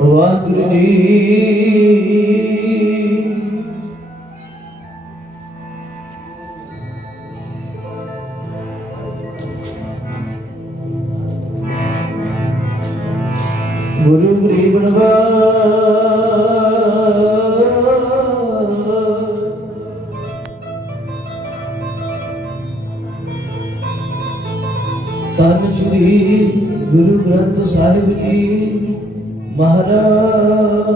ਵਾਹਿਗੁਰੂ ਜੀ। ਗੁਰੂ ਗਰੀਬ ਤਨ ਸ੍ਰੀ ਗੁਰੂ ਗ੍ਰੰਥ ਸਾਹਿਬ ਜੀ। ਮਹਾਰਾਜ।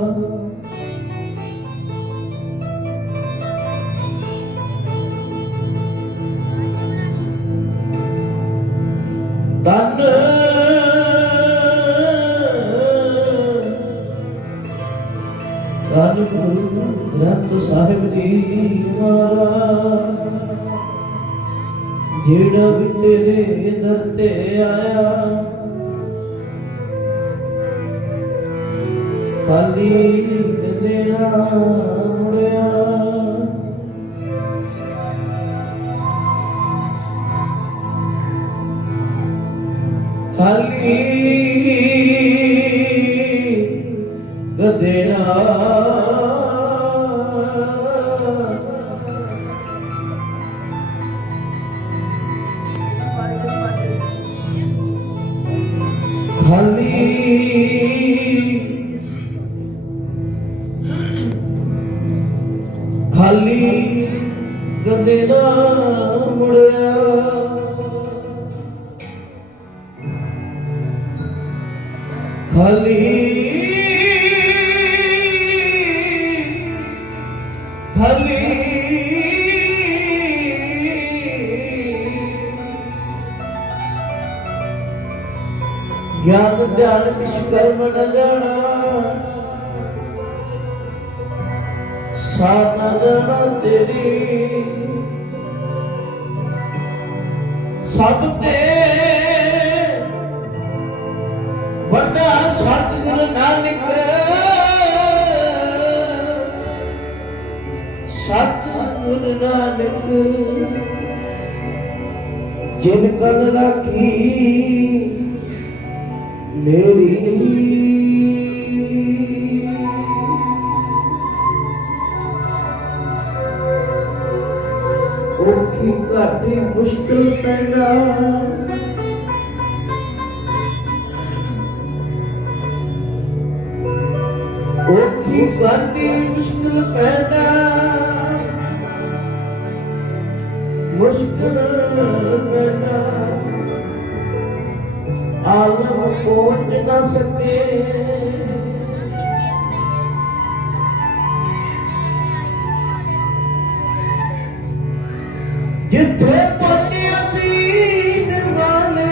ਤਨ ਤਨ ਗੁਰੂ ਗ੍ਰੰਥ ਸਾਹਿਬ ਜੀ ਮਹਾਰਾਜ। ਜਿਹੜਾ ਵੀ ਤੇਰੇ ਦਰ ਤੇ ਆਇਆ ਖਾਲੀ ਦੇਣਾ ਮੁੜਿਆ। ਖਾਲੀ ਗਦੇਣਾ ਖਾਲੀ ਖਾਲੀ ਗਦੇ ਨਾ ਮੁੜਿਆ। ਖਾਲੀ ਖਾਲੀ। ਗਿਆਨ ਧਿਆਨ ਵਿਸ਼ਕਰਮ ਨ ਜਾਣਾ। ਸਾਧ ਤੇਰੀ। ਸਭ ਤੇ ਵੱਡਾ ਸਤਿਗੁਰ ਨਾਨਕ। ਸਤਿਗੁਰ ਨਾਨਕ ਜਿਨ ਕਲ ਰਾਖੀ ਮੇਰੀ ਔਖੀ ਘਾਟੀ ਮੁਸ਼ਕਿਲ ਪੈਂਦਾ। ਔਖੀ ਘਾਟੀ ਮੁਸ਼ਕਿਲ ਪੈਂਦਾ। ਮੁਸ਼ਕਿਲ ਪੈਂਦਾ। ਆਲਮ ਪਹੁੰਚ ਨਾ ਸਕੇ। ਜਿੱਥੇ ਪਹੁੰਚੇ ਅਸੀਂ ਨਿਰਵਾਲੇ।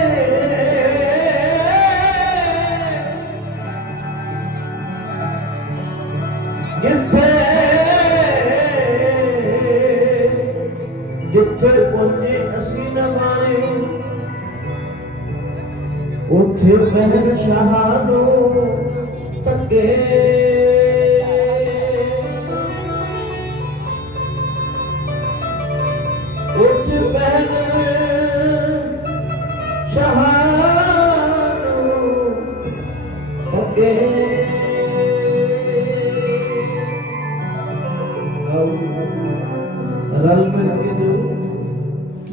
ਜਿੱਥੇ ਜਿੱਥੇ ਪਹੁੰਚੇ ਅਸੀਂ ਨਿਰਵਾਲੇ। ਉੱਥੇ ਬਹਿਨ ਸ਼ਾਹ ਨੂੰ ਤੱਕੇ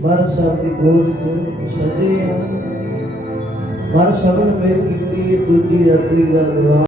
ਮਰ ਸਾਹਿਬ ਦੀ ਗੋਦ ਚ ਸਦੇ ਆ। ਮਰ ਸਭਨ ਮੇਰ ਕੀਤੀ ਦੂਜੀ ਰਾਤਰੀ ਦਾ ਦਰਬਾਰ